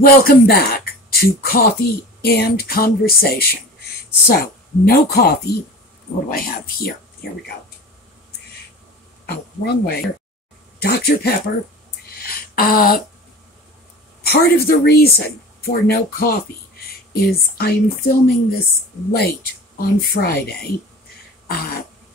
Welcome back to Coffee and Conversation. So, no coffee. What do I have here? Here we go. Oh, wrong way. Dr. Pepper. Part of the reason for no coffee is I am filming this late on Friday.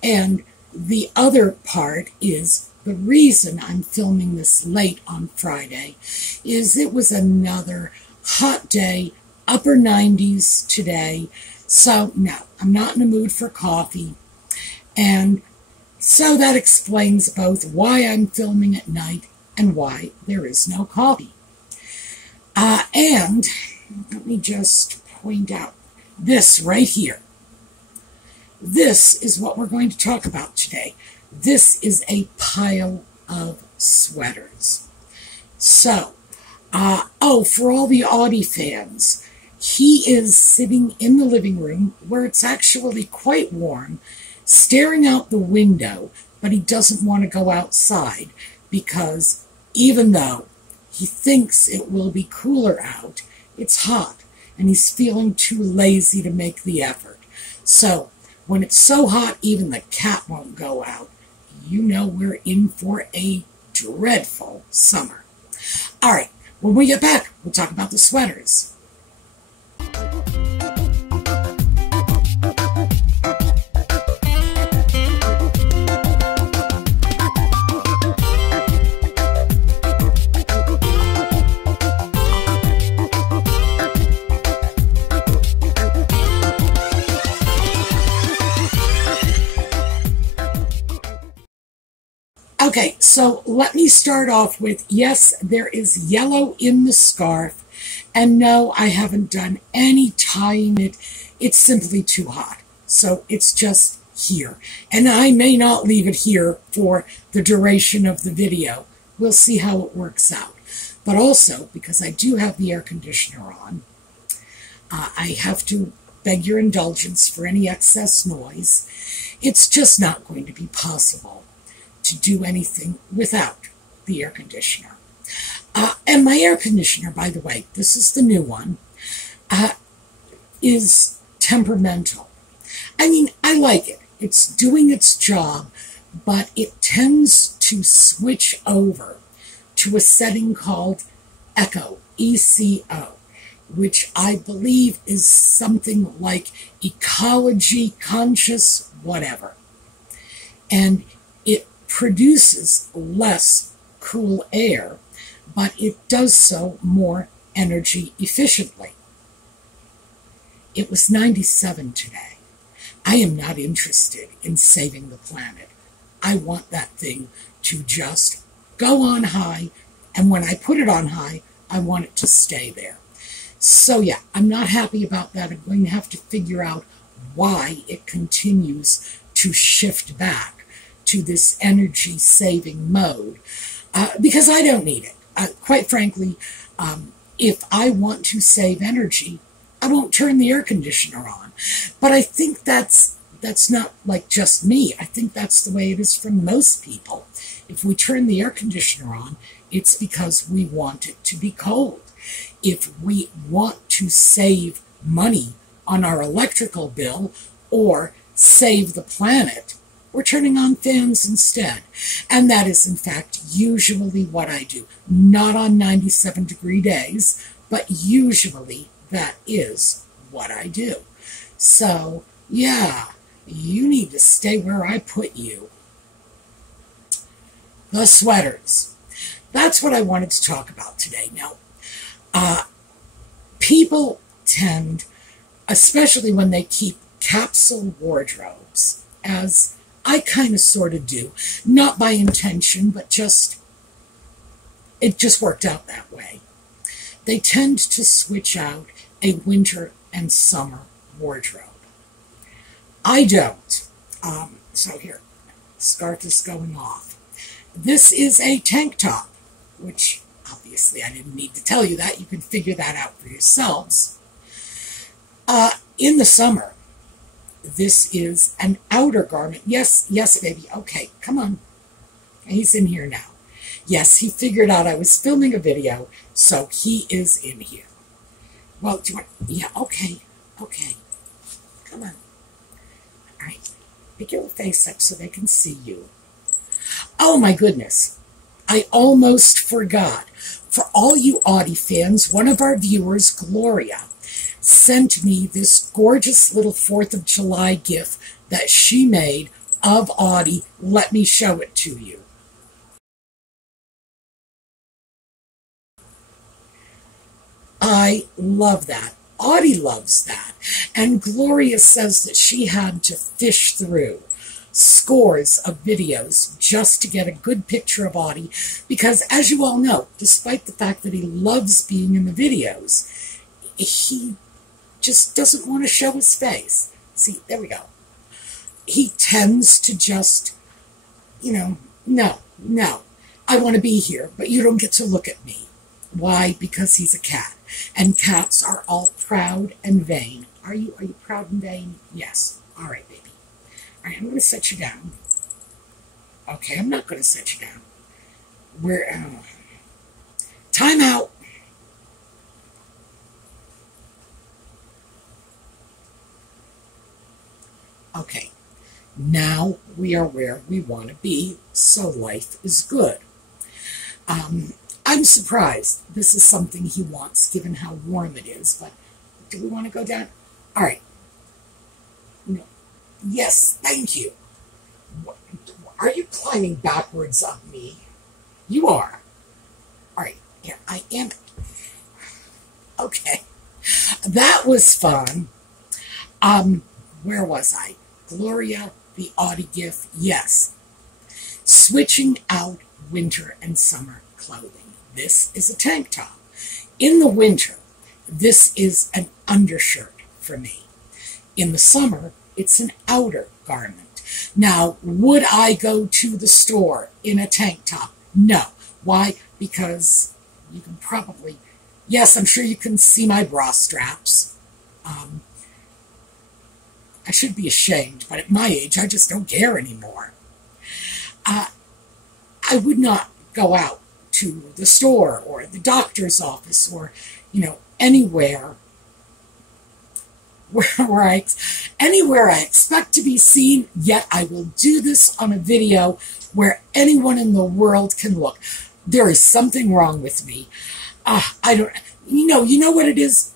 And the other part is the reason I'm filming this late on Friday is it was another hot day, upper 90s today. So, no, I'm not in the mood for coffee. And so that explains both why I'm filming at night and why there is no coffee. And let me just point out this right here. This is what we're going to talk about today. This is a pile of sweaters. So, for all the Audie fans, he is sitting in the living room where it's actually quite warm, staring out the window, but he doesn't want to go outside because even though he thinks it will be cooler out, it's hot, and he's feeling too lazy to make the effort. So, when it's so hot, even the cat won't go out. You know we're in for a dreadful summer. All right, when we get back, we'll talk about the sweaters. Okay, so let me start off with, yes, there is yellow in the scarf, and no, I haven't done any tying it. It's simply too hot, so it's just here. And I may not leave it here for the duration of the video. We'll see how it works out. But also, because I do have the air conditioner on, I have to beg your indulgence for any excess noise. It's just not going to be possible to do anything without the air conditioner. And my air conditioner, by the way, this is the new one, is temperamental. I mean, I like it. It's doing its job, but it tends to switch over to a setting called Echo, ECO, which I believe is something like ecology conscious, whatever. And it produces less cool air, but it does so more energy efficiently. It was 97 today. I am not interested in saving the planet. I want that thing to just go on high, and when I put it on high, I want it to stay there. So yeah, I'm not happy about that. I'm going to have to figure out why it continues to shift back to this energy-saving mode, because I don't need it. Quite frankly, if I want to save energy, I won't turn the air conditioner on. But I think that's not like just me. I think that's the way it is for most people. If we turn the air conditioner on, it's because we want it to be cold. If we want to save money on our electrical bill or save the planet, we're turning on fans instead. And that is, in fact, usually what I do. Not on 97-degree days, but usually that is what I do. So, yeah, you need to stay where I put you. The sweaters. That's what I wanted to talk about today. Now, people tend, especially when they keep capsule wardrobes, as I kind of sort of do, not by intention, but it just worked out that way. They tend to switch out a winter and summer wardrobe. I don't. So here, scarf is going off. This is a tank top, which obviously I didn't need to tell you that. You can figure that out for yourselves. In the summer, this is an outer garment. Yes, baby. Okay, come on. He's in here now. Yes, he figured out I was filming a video, so he is in here. Well, do you want... Yeah, okay. Okay. Come on. All right. Pick your face up so they can see you. Oh, my goodness. I almost forgot. For all you Audie fans, one of our viewers, Gloria, sent me this gorgeous little 4th of July GIF that she made of Audie. Let me show it to you. I love that. Audie loves that. And Gloria says that she had to fish through scores of videos just to get a good picture of Audie because, as you all know, despite the fact that he loves being in the videos, he just doesn't want to show his face. See, there we go. He tends to just, no, I want to be here, but you don't get to look at me. Why? Because he's a cat. And cats are all proud and vain. Are you proud and vain? Yes. All right, baby. All right, I'm going to set you down. Okay, I'm not going to set you down. Time out. Okay, now we are where we want to be, so life is good. I'm surprised this is something he wants, given how warm it is, but do we want to go down? All right. No. Yes, thank you. Are you climbing backwards on me? You are. All right, here, I am. Okay. That was fun. Where was I? Gloria, the Audie GIF, yes. Switching out winter and summer clothing. This is a tank top. In the winter, this is an undershirt for me. In the summer, it's an outer garment. Now, would I go to the store in a tank top? No. Why? Because you can probably, yes, I'm sure you can see my bra straps. I should be ashamed, but at my age, I just don't care anymore. I would not go out to the store or the doctor's office or, anywhere anywhere I expect to be seen, yet I will do this on a video where anyone in the world can look. There is something wrong with me. You know what it is?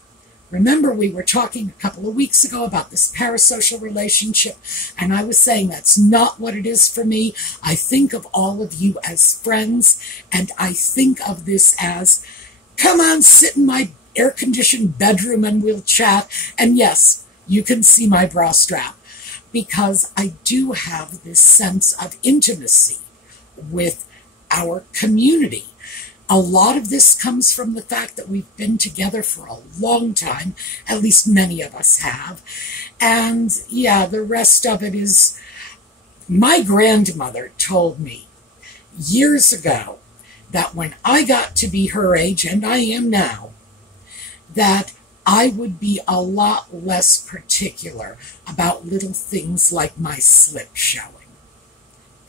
Remember, we were talking a couple of weeks ago about this parasocial relationship, and I was saying that's not what it is for me. I think of all of you as friends, and I think of this as, come on, sit in my air-conditioned bedroom and we'll chat. And yes, you can see my bra strap, because I do have this sense of intimacy with our community. A lot of this comes from the fact that we've been together for a long time, at least many of us have. And yeah, the rest of it is, my grandmother told me years ago that when I got to be her age, and I am now, that I would be a lot less particular about little things like my slip showing.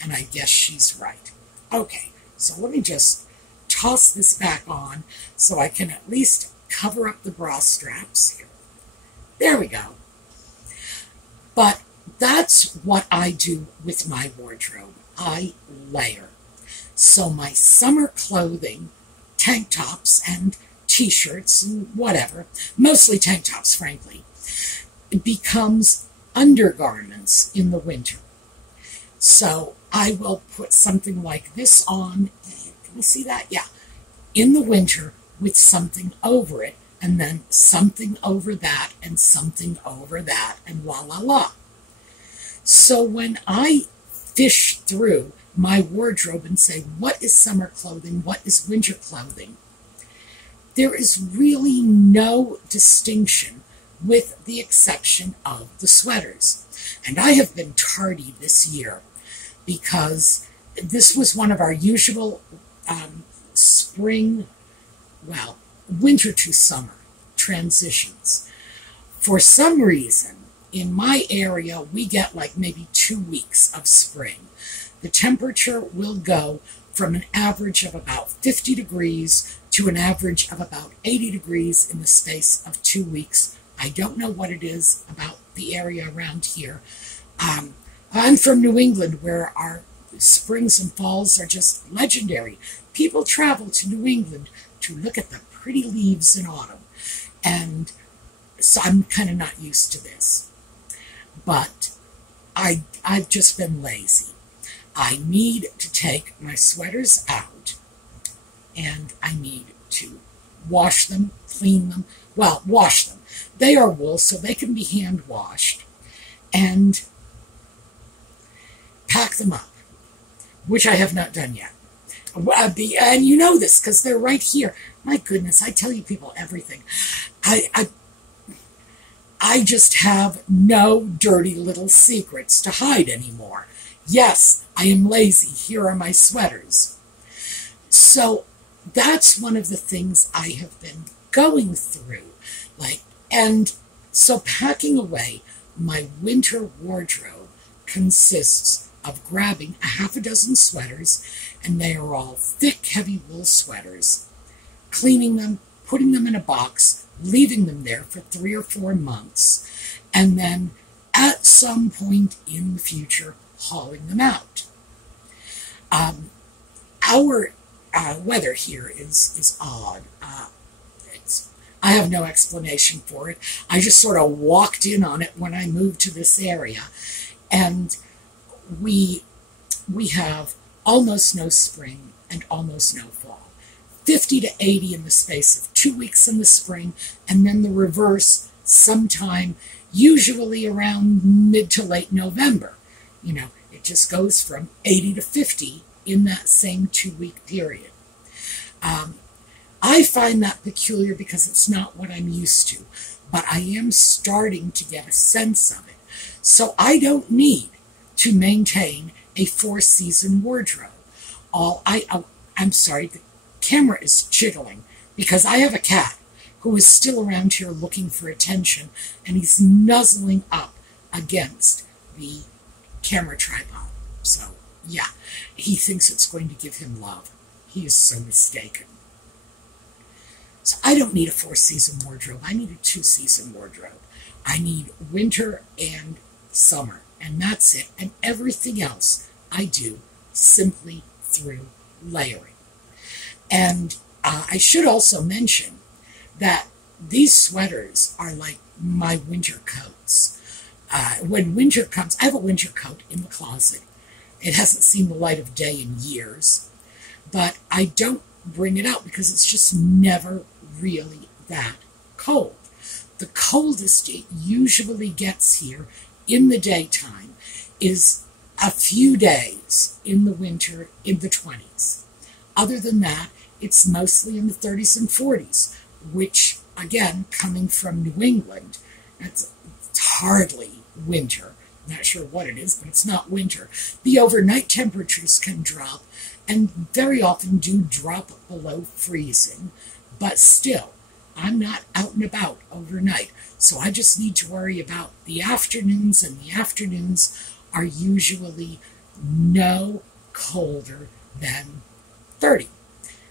And I guess she's right. Okay, so let me just toss this back on so I can at least cover up the bra straps here. There we go. But that's what I do with my wardrobe. I layer. So my summer clothing, tank tops and t-shirts and whatever, mostly tank tops, frankly, it becomes undergarments in the winter. So I will put something like this on. Can you see that? Yeah. In the winter with something over it, and then something over that, and something over that, and la la la. So when I fish through my wardrobe and say, what is summer clothing? What is winter clothing? There is really no distinction with the exception of the sweaters. And I have been tardy this year because this was one of our usual winter to summer transitions. For some reason, in my area, we get like maybe 2 weeks of spring. The temperature will go from an average of about 50 degrees to an average of about 80 degrees in the space of 2 weeks. I don't know what it is about the area around here. I'm from New England, where our springs and falls are just legendary. People travel to New England to look at the pretty leaves in autumn. And so I'm kind of not used to this. But I've just been lazy. I need to take my sweaters out, and I need to wash them, clean them. Well, wash them. They are wool, so they can be hand washed, and pack them up, which I have not done yet. And you know this because they're right here. My goodness, I tell you people everything. I just have no dirty little secrets to hide anymore. Yes, I am lazy. Here are my sweaters. So that's one of the things I have been going through. And so packing away my winter wardrobe consists of grabbing a half a dozen sweaters, and they are all thick, heavy wool sweaters, cleaning them, putting them in a box, leaving them there for 3 or 4 months, and then at some point in the future, hauling them out. Our weather here is odd. I have no explanation for it. I just sort of walked in on it when I moved to this area, and we have almost no spring and almost no fall. 50 to 80 in the space of 2 weeks in the spring, and then the reverse sometime, usually around mid to late November. It just goes from 80 to 50 in that same 2-week period. I find that peculiar because it's not what I'm used to, but I am starting to get a sense of it. So I don't need to maintain a 4-season wardrobe. I'm sorry, the camera is jiggling because I have a cat who is still around here looking for attention, and he's nuzzling up against the camera tripod. So, yeah, he thinks it's going to give him love. He is so mistaken. So I don't need a 4-season wardrobe. I need a 2-season wardrobe. I need winter and summer, and that's it. And everything else I do simply through layering. And I should also mention that these sweaters are like my winter coats. When winter comes, I have a winter coat in the closet. It hasn't seen the light of day in years, but I don't bring it out because it's just never really that cold. The coldest it usually gets here in the daytime is a few days in the winter in the 20s. Other than that, it's mostly in the 30s and 40s, which, again, coming from New England, it's hardly winter. Not sure what it is, but it's not winter. The overnight temperatures can drop, and very often do drop below freezing, but still, I'm not out and about overnight, so I just need to worry about the afternoons, and the afternoons are usually no colder than 30.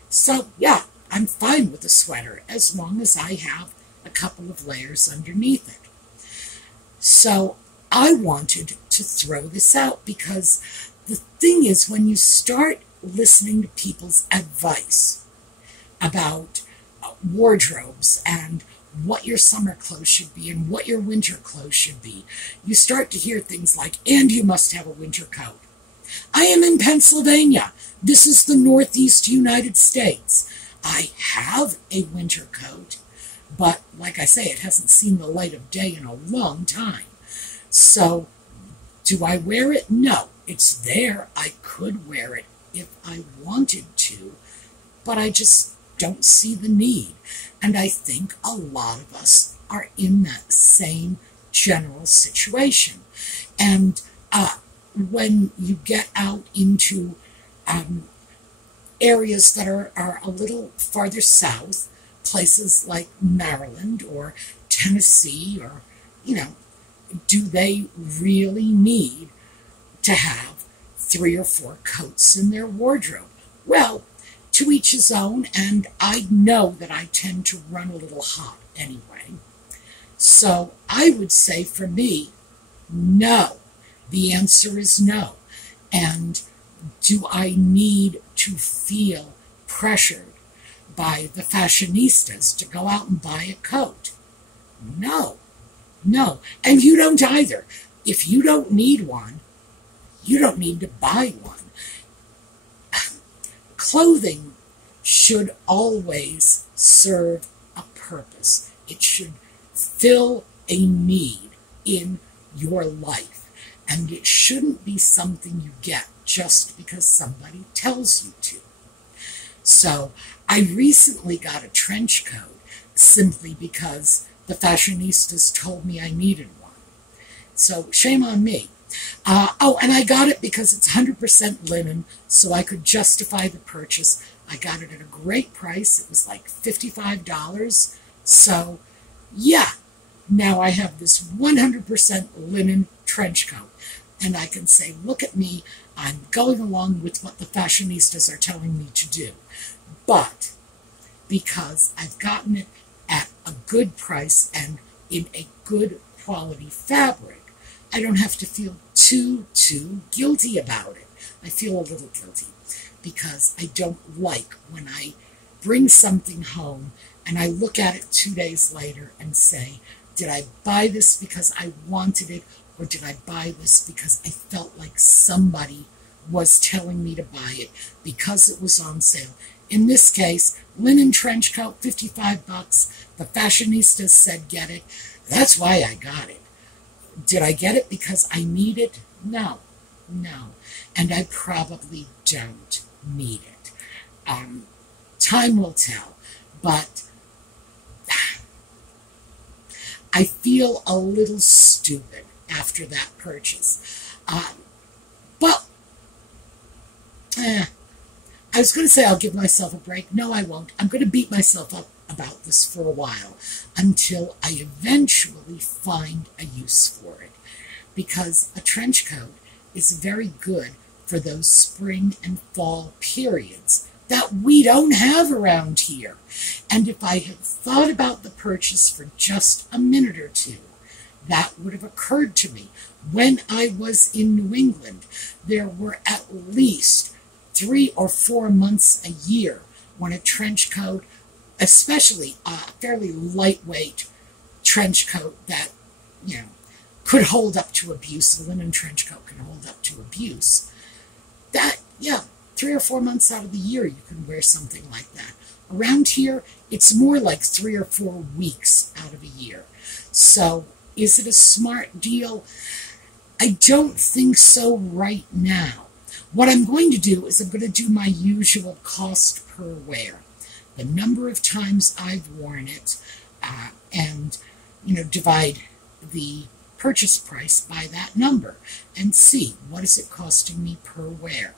So, yeah, I'm fine with a sweater as long as I have a couple of layers underneath it. So, I wanted to throw this out because the thing is, when you start listening to people's advice about wardrobes and what your summer clothes should be and what your winter clothes should be, you start to hear things like, and you must have a winter coat. I am in Pennsylvania. This is the Northeast United States. I have a winter coat, but like I say, it hasn't seen the light of day in a long time. So, do I wear it? No. It's there. I could wear it if I wanted to, but I just don't see the need. And I think a lot of us are in that same general situation. And when you get out into areas that are a little farther south, places like Maryland or Tennessee, or, do they really need to have 3 or 4 coats in their wardrobe? Well, to each his own, and I know that I tend to run a little hot anyway. So I would say for me, no. The answer is no. And do I need to feel pressured by the fashionistas to go out and buy a coat? No. No. And you don't either. If you don't need one, you don't need to buy one. Clothing should always serve a purpose. It should fill a need in your life. And it shouldn't be something you get just because somebody tells you to. So I recently got a trench coat simply because the fashionistas told me I needed one. So shame on me. And I got it because it's 100% linen, so I could justify the purchase. I got it at a great price. It was like $55. So, yeah, now I have this 100% linen trench coat. And I can say, look at me, I'm going along with what the fashionistas are telling me to do. But because I've gotten it at a good price and in a good quality fabric, I don't have to feel too guilty about it. I feel a little guilty because I don't like when I bring something home and I look at it 2 days later and say, did I buy this because I wanted it, or did I buy this because I felt like somebody was telling me to buy it because it was on sale? In this case, linen trench coat, $55. The fashionistas said get it. That's why I got it. Did I get it because I need it? No. And I probably don't need it. Time will tell. But I feel a little stupid after that purchase. But I was going to say I'll give myself a break. No, I won't. I'm going to beat myself up about this for a while until I eventually find a use for it. Because a trench coat is very good for those spring and fall periods that we don't have around here. And if I had thought about the purchase for just a minute or two, that would have occurred to me. When I was in New England, there were at least 3 or 4 months a year when a trench coat, especially a fairly lightweight trench coat that, could hold up to abuse, a linen trench coat can hold up to abuse, that, 3 or 4 months out of the year you can wear something like that. Around here, it's more like 3 or 4 weeks out of a year. So, is it a smart deal? I don't think so right now. What I'm going to do is I'm going to do my usual cost per wear. The number of times I've worn it, and, divide the purchase price by that number and see what is it costing me per wear.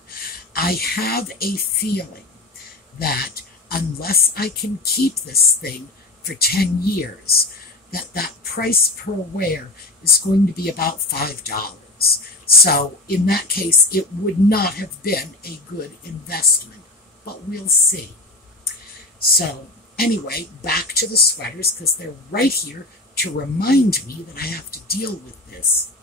I have a feeling that unless I can keep this thing for 10 years, that price per wear is going to be about $5. So in that case, it would not have been a good investment, but we'll see. So anyway, back to the sweaters, because they're right here to remind me that I have to deal with this.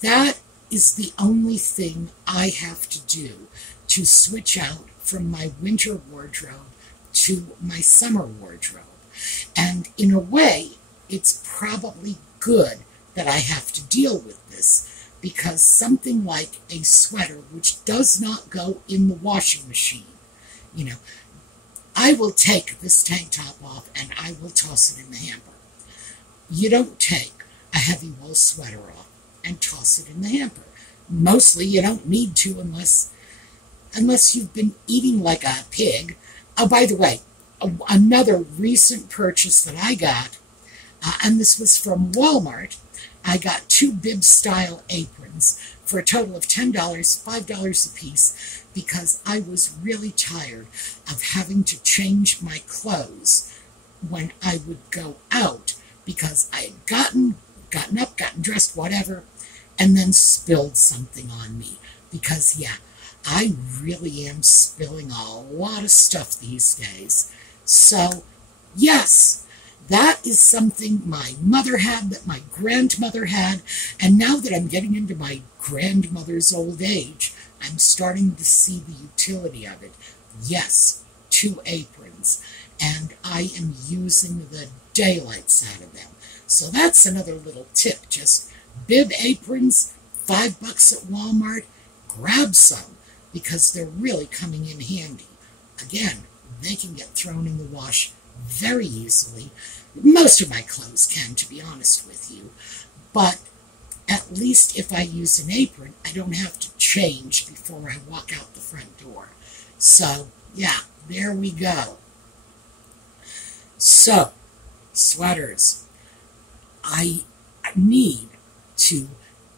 That is the only thing I have to do to switch out from my winter wardrobe to my summer wardrobe. And in a way, it's probably good that I have to deal with this, because something like a sweater, which does not go in the washing machine, I will take this tank top off and I will toss it in the hamper. You don't take a heavy wool sweater off and toss it in the hamper. Mostly you don't need to unless you've been eating like a pig. Oh, by the way, another recent purchase that I got, and this was from Walmart. I got 2 bib-style aprons for a total of $10, $5 a piece, because I was really tired of having to change my clothes when I would go out, because I had gotten up, gotten dressed, whatever, and then spilled something on me. Because, I really am spilling a lot of stuff these days. So, yes, that is something my mother had, that my grandmother had, and now that I'm getting into my grandmother's old age, I'm starting to see the utility of it. Yes, 2 aprons, and I am using the daylights out of them. So that's another little tip. Just bib aprons, $5 at Walmart, grab some, because they're really coming in handy. Again, they can get thrown in the wash very easily. Most of my clothes can, to be honest with you. But at least if I use an apron, I don't have to change before I walk out the front door. So, yeah, there we go. So, sweaters. I need to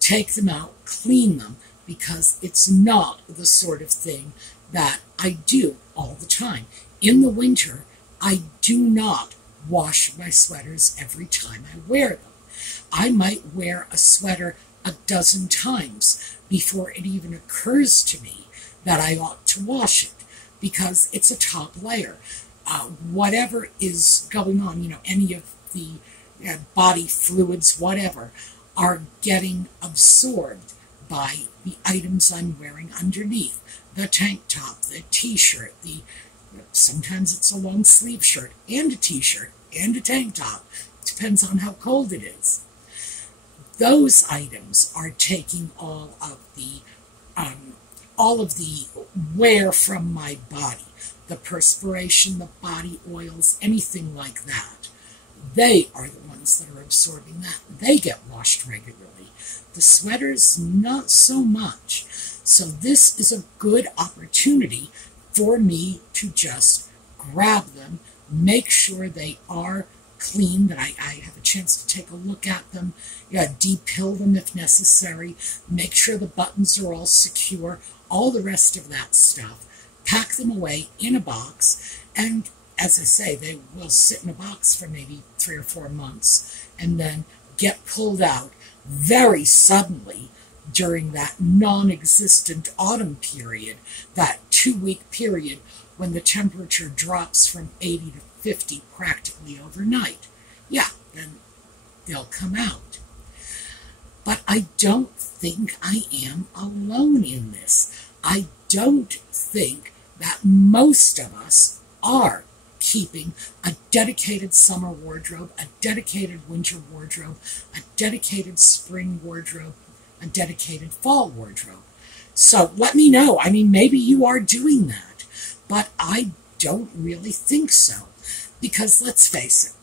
take them out, clean them, because it's not the sort of thing that I do all the time. In the winter, I do not wash my sweaters every time I wear them. I might wear a sweater a dozen times before it even occurs to me that I ought to wash it, because it's a top layer. Whatever is going on, any of the body fluids, whatever, are getting absorbed by the items I'm wearing underneath. The tank top, the t-shirt, sometimes it's a long sleeve shirt and a t-shirt and a tank top. Depends on how cold it is. Those items are taking all of the wear from my body, the perspiration, the body oils, anything like that. They are the ones that are absorbing that. They get washed regularly. The sweaters, not so much. So this is a good opportunity for me to just grab them, make sure they are clean, that I have a chance to take a look at them, de-pill them if necessary, make sure the buttons are all secure, all the rest of that stuff. Pack them away in a box, and as I say, they will sit in a box for maybe 3 or 4 months, and then get pulled out very suddenly during that non-existent autumn period, that 2-week period when the temperature drops from 80 to 50 practically overnight. Yeah, then they'll come out. But I don't think I am alone in this. I don't think that most of us are keeping a dedicated summer wardrobe, a dedicated winter wardrobe, a dedicated spring wardrobe, a dedicated fall wardrobe. So let me know. I mean, maybe you are doing that, but I don't really think so, because let's face it,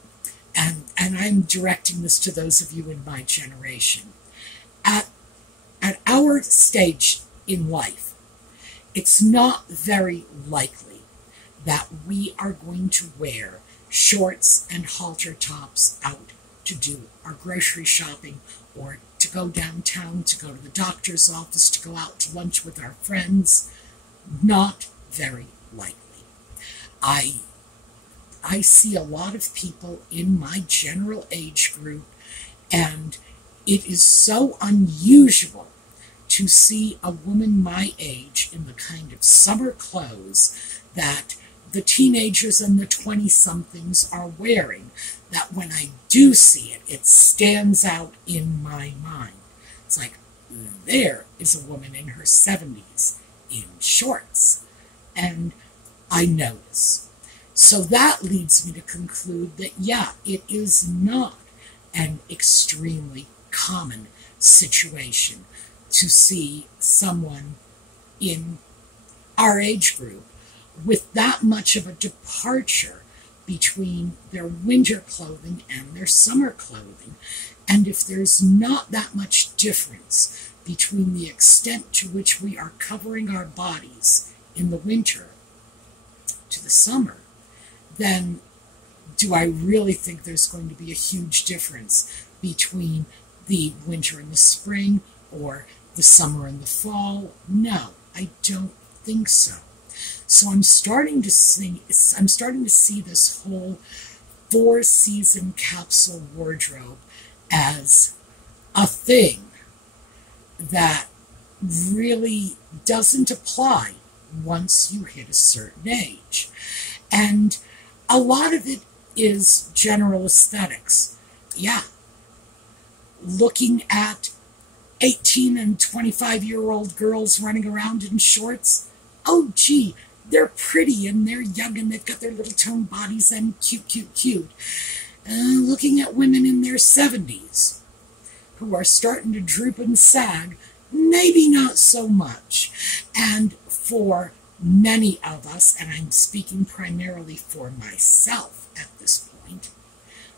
and I'm directing this to those of you in my generation, at our stage in life, it's not very likely that we are going to wear shorts and halter tops out to do our grocery shopping, or to go downtown, to go to the doctor's office, to go out to lunch with our friends. Not very likely. I see a lot of people in my general age group, and it is so unusual to see a woman my age in the kind of summer clothes that the teenagers and the 20-somethings are wearing, that when I do see it, it stands out in my mind. It's like, there is a woman in her 70s in shorts. And I notice. So that leads me to conclude that, yeah, it is not an extremely common situation to see someone in our age group with that much of a departure between their winter clothing and their summer clothing. And if there's not that much difference between the extent to which we are covering our bodies in the winter to the summer, then do I really think there's going to be a huge difference between the winter and the spring, or the summer and the fall? No, I don't think so. So I'm starting to see this whole 4-season capsule wardrobe as a thing that really doesn't apply once you hit a certain age. And a lot of it is general aesthetics. Yeah. Looking at 18 and 25-year-old girls running around in shorts. Oh, gee, they're pretty and they're young and they've got their little toned bodies and cute, cute, cute. Looking at women in their 70s who are starting to droop and sag, maybe not so much. And for many of us, and I'm speaking primarily for myself at this point,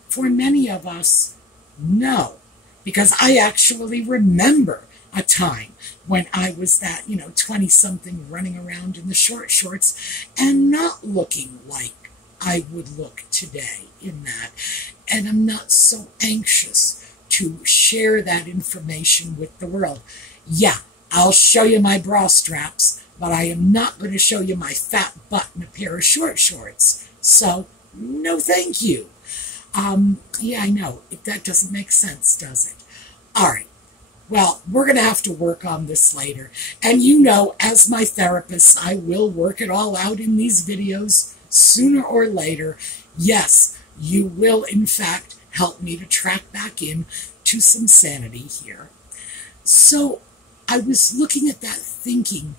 for many of us, no. Because I actually remember a time when I was that, 20-something running around in the short shorts and not looking like I would look today in that. And I'm not so anxious to share that information with the world. Yeah, I'll show you my bra straps, but I am not going to show you my fat butt in a pair of short shorts. So, no thank you. Yeah, I know. That doesn't make sense, does it? All right. Well, we're going to have to work on this later. And as my therapist, I will work it all out in these videos sooner or later. Yes, you will, in fact, help me to track back in to some sanity here. So I was looking at that thinking,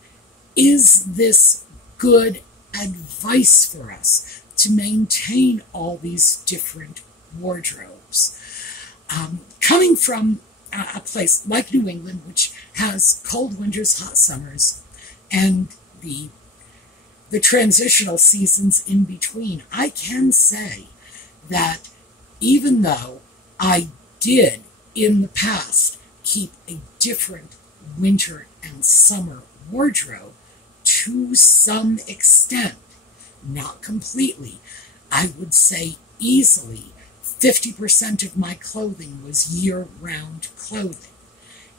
is this good advice for us to maintain all these different wardrobes? Coming from a place like New England, which has cold winters, hot summers, and the transitional seasons in between, I can say that even though I did in the past keep a different winter and summer wardrobe to some extent, not completely, I would say easily 50% of my clothing was year-round clothing.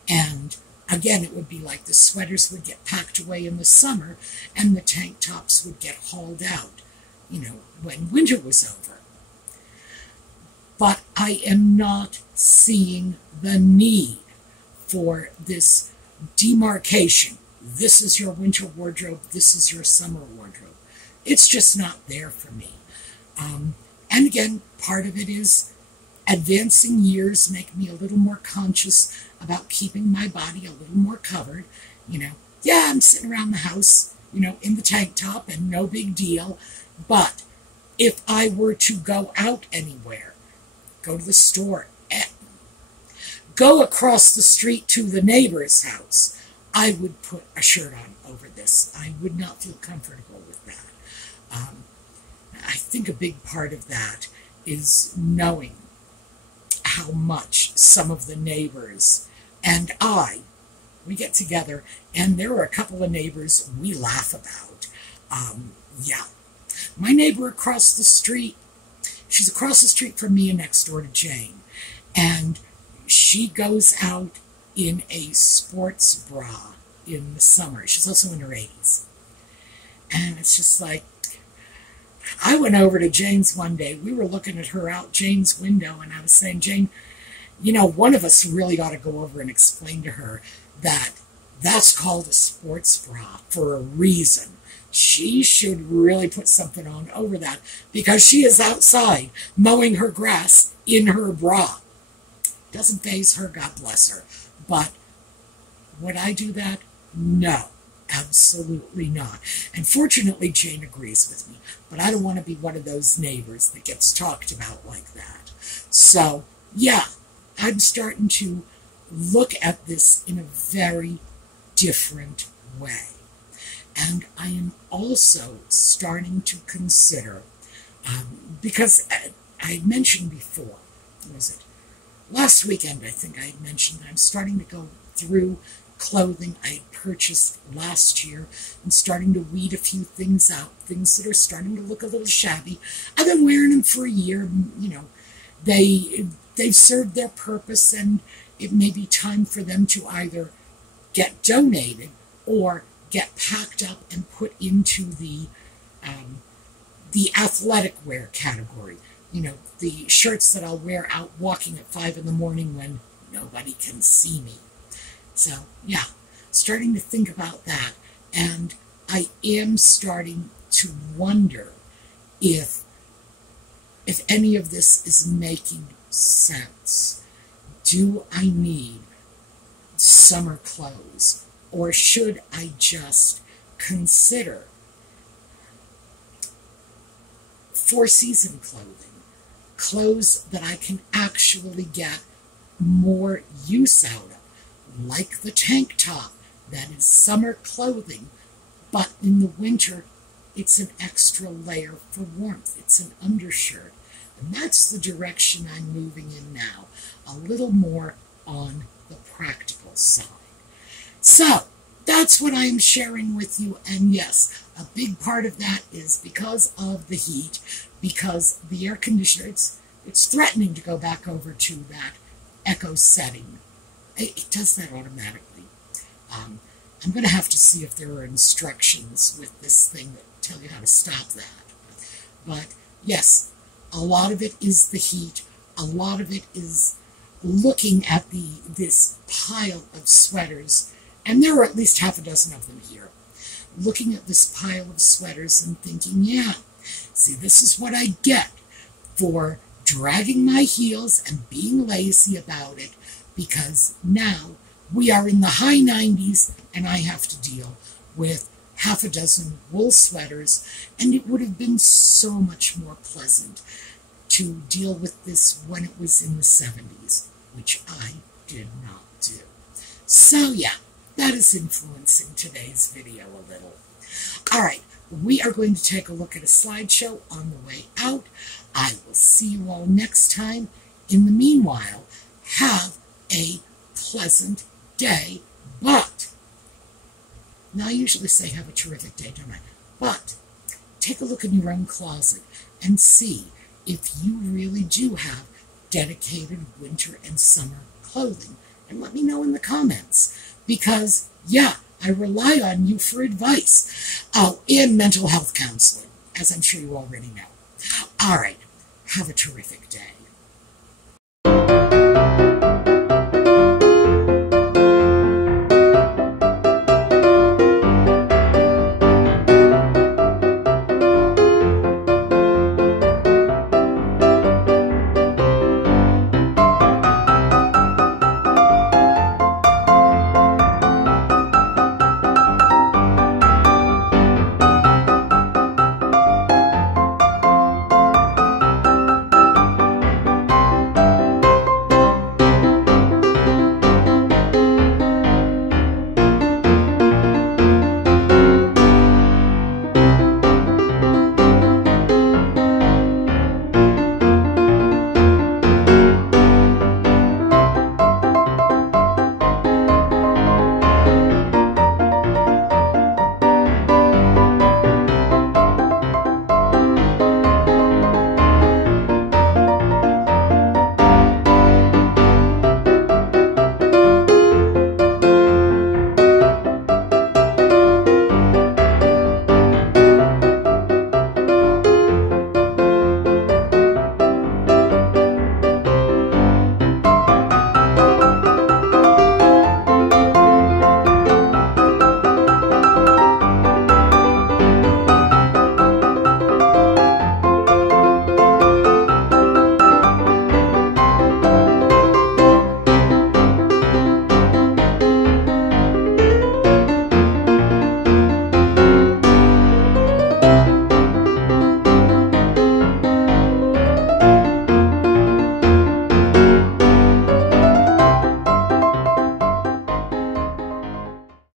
And again, it would be like the sweaters would get packed away in the summer and the tank tops would get hauled out, when winter was over. But I am not seeing the need for this demarcation. This is your winter wardrobe, this is your summer wardrobe. It's just not there for me. And again, part of it is advancing years make me a little more conscious about keeping my body a little more covered. Yeah, I'm sitting around the house, in the tank top and no big deal. But if I were to go out anywhere, go to the store, go across the street to the neighbor's house, I would put a shirt on over this. I would not feel comfortable with that. I think a big part of that is knowing how much some of the neighbors and we get together, and there are a couple of neighbors we laugh about. Yeah. My neighbor across the street, she's across the street from me and next door to Jane, and she goes out in a sports bra in the summer. She's also in her 80s. And it's just like, I went over to Jane's one day. We were looking at her out Jane's window, and I was saying, Jane, one of us really ought to go over and explain to her that that's called a sports bra for a reason. She should really put something on over that because she is outside mowing her grass in her bra. Doesn't faze her, God bless her. But would I do that? No. Absolutely not. And fortunately, Jane agrees with me. But I don't want to be one of those neighbors that gets talked about like that. So, yeah, I'm starting to look at this in a very different way. And I am also starting to consider, because I mentioned before, what was it? Last weekend, I think I had mentioned that I'm starting to go through clothing I had purchased last year and starting to weed a few things out, things that are starting to look a little shabby. I've been wearing them for a year, they've served their purpose, and it may be time for them to either get donated or get packed up and put into the athletic wear category. The shirts that I'll wear out walking at 5 in the morning when nobody can see me. So, yeah. starting to think about that, and I am starting to wonder if any of this is making sense. Do I need summer clothes, or should I just consider four-season clothes that I can actually get more use out of, like the tank top that is summer clothing, but in the winter it's an extra layer for warmth. It's an undershirt. And that's the direction I'm moving in now, a little more on the practical side. So, that's what I'm sharing with you, and yes, a big part of that is because of the heat, because the air conditioner, it's threatening to go back over to that echo setting. It does that automatically. I'm going to have to see if there are instructions with this thing that tell you how to stop that. But yes, a lot of it is the heat. A lot of it is looking at this pile of sweaters, and there are at least half a dozen of them here. Looking at this pile of sweaters and thinking, yeah, see, this is what I get for dragging my heels and being lazy about it, because now we are in the high 90s and I have to deal with half a dozen wool sweaters, and it would have been so much more pleasant to deal with this when it was in the 70s, which I did not do. So yeah, that is influencing today's video a little. All right, we are going to take a look at a slideshow on the way out. I will see you all next time. In the meanwhile, have a pleasant day, but, now I usually say have a terrific day, don't I? But take a look in your own closet and see if you really do have dedicated winter and summer clothing. And let me know in the comments, because, yeah, I rely on you for advice. Oh, and mental health counseling, as I'm sure you already know. All right, have a terrific day.